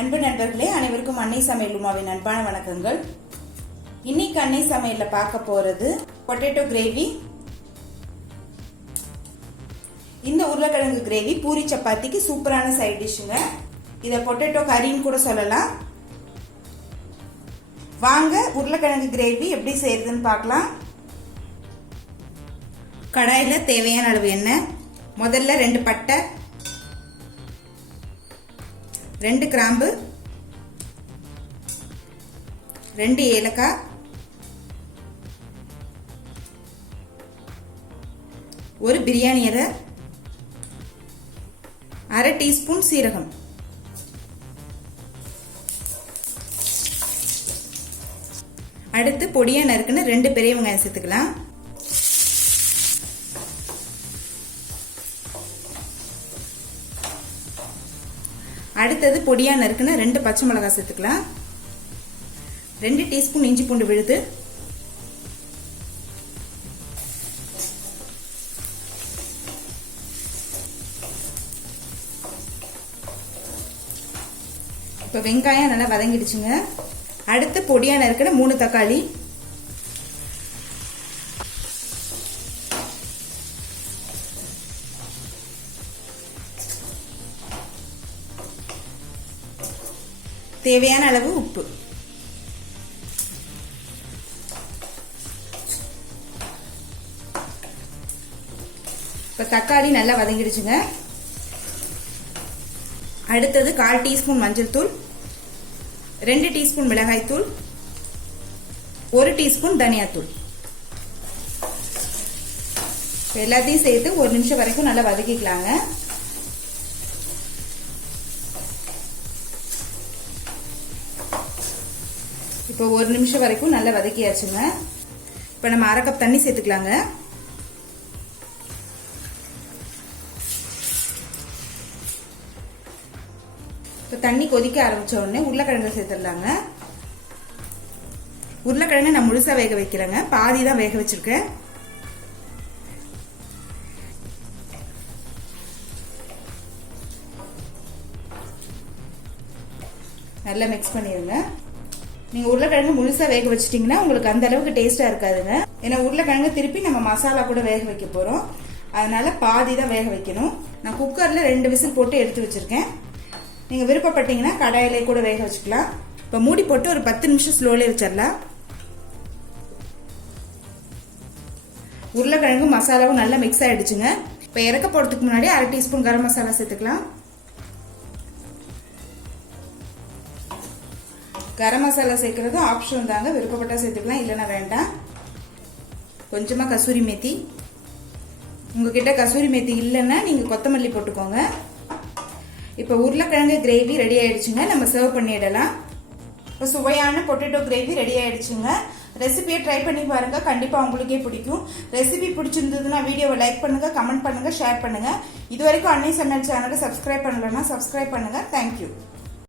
அன்பு நண்பர்களே, அனைவருக்கும் அன்னை சமையல் உமாவின் அன்பான வணக்கங்கள். இன்னைக்கு அன்னை சமையல்ல பார்க்க போறது பொட்டேட்டோ கிரேவி. இந்த உருளைக்கிழங்கு கிரேவி பூரி சப்பாத்திக்கு சூப்பரான சைட் டிஷ்ங்க. இத பொட்டேட்டோ கறின்னு கூட சொல்லலாம். வாங்க உருளைக்கிழங்கு கிரேவி எப்படி செய்யறதுன்னு பார்க்கலாம். கடாயில தேவையான அளவு எண்ணெய், முதல்ல 2 பட்டை, 2 கிராம்பு, 2 ஏலக்காய், 1 பிரியாணி இலை, 1/2 டீஸ்பூன் சீரகம். அடுத்து பொடியா நறுக்குன்னு 2 பெரிய வெங்காயம் சேர்த்துக்கலாம். அடுத்தது பொடியா நறுக்குன்னு 2 பச்சை மிளகாய் சேர்த்துக்கலாம். 2 டீஸ்பூன் இஞ்சி பூண்டு விழுது, இப்ப வெங்காயம் நல்லா வதங்கிடுச்சுங்க. அடுத்து பொடியா நறுக்குன்னு 3 தக்காளி, தேவையான அளவு உப்பு. இப்ப தக்காளி நல்லா வதங்கிடுச்சுங்க. அடுத்தது 1/4 டீஸ்பூன் மஞ்சள் தூள், 2 டீஸ்பூன் மிளகாய் தூள், 1 டீஸ்பூன் தனியாத்தூள். எல்லாத்தையும் சேர்த்து 1 நிமிஷம் வரைக்கும் நல்லா வதக்கிக்கலாங்க. இப்போ 1 நிமிஷம் வரைக்கும் நல்லா வதக்கியாச்சுங்க. இப்போ நம்ம 1/2 கப் தண்ணி சேர்த்துக்கலாங்க. இப்போ தண்ணி கொதிக்க ஆரம்பிச்ச உடனே உருளைக்கிழங்கு சேர்த்துடலாங்க. உருளைக்கிழங்கு நான் முழுசா வேக வைக்கிறேங்க, பாதி தான் வேக வச்சிருக்கேன். நல்லா மிக்ஸ் பண்ணிடுங்க. நீங்க உருளைக்கிழங்கு முழுசா வேக வச்சிட்டீங்கன்னா உங்களுக்கு அந்த அளவுக்கு டேஸ்டா இருக்காதுங்க. ஏன்னா உருளைக்கிழங்கு திருப்பி நம்ம மசாலா கூட வேக வைக்க போறோம், அதனால பாதி தான் வேக வைக்கணும். நான் குக்கர்ல 2 விசில் போட்டு எடுத்து வச்சிருக்கேன். நீங்க விருப்பப்பட்டீங்கன்னா கடாயிலே கூட வேக வச்சுக்கலாம். இப்ப மூடி போட்டு ஒரு 10 நிமிஷம் ஸ்லோலே வச்சிடலாம். உருளைக்கிழங்கு மசாலாவும் நல்லா மிக்ஸ் ஆயிடுச்சுங்க. இப்ப இறக்க போறதுக்கு முன்னாடி 1/2 டீஸ்பூன் கரம் மசாலா சேர்த்துக்கலாம். கரம் மசாலா சேர்க்கறது ஆப்ஷன் தாங்க, விருப்பப்பட்டா சேர்த்துக்கலாம், இல்லைன்னா வேண்டாம். கொஞ்சமா கசூரி மேத்தி, உங்ககிட்ட கசூரி மேத்தி இல்லைன்னா நீங்க கொத்தமல்லி போட்டுக்கோங்க. இப்ப உருளைக்கிழங்கு கிரேவி ரெடி ஆயிடுச்சுங்க. நம்ம சர்வ் பண்ணிடலாம். இப்போ சுவையான பொட்டேட்டோ கிரேவி ரெடி ஆயிடுச்சுங்க. ரெசிபியை ட்ரை பண்ணி பாருங்க, கண்டிப்பா உங்களுக்கே பிடிக்கும். ரெசிபி பிடிச்சிருந்ததுன்னா வீடியோவை லைக் பண்ணுங்க, கமெண்ட் பண்ணுங்க, ஷேர் பண்ணுங்க. இது வரைக்கும் அன்னை சமையல் சேனலை சப்ஸ்கிரைப் பண்ணலன்னா சப்ஸ்கிரைப் பண்ணுங்க. தேங்க்யூ.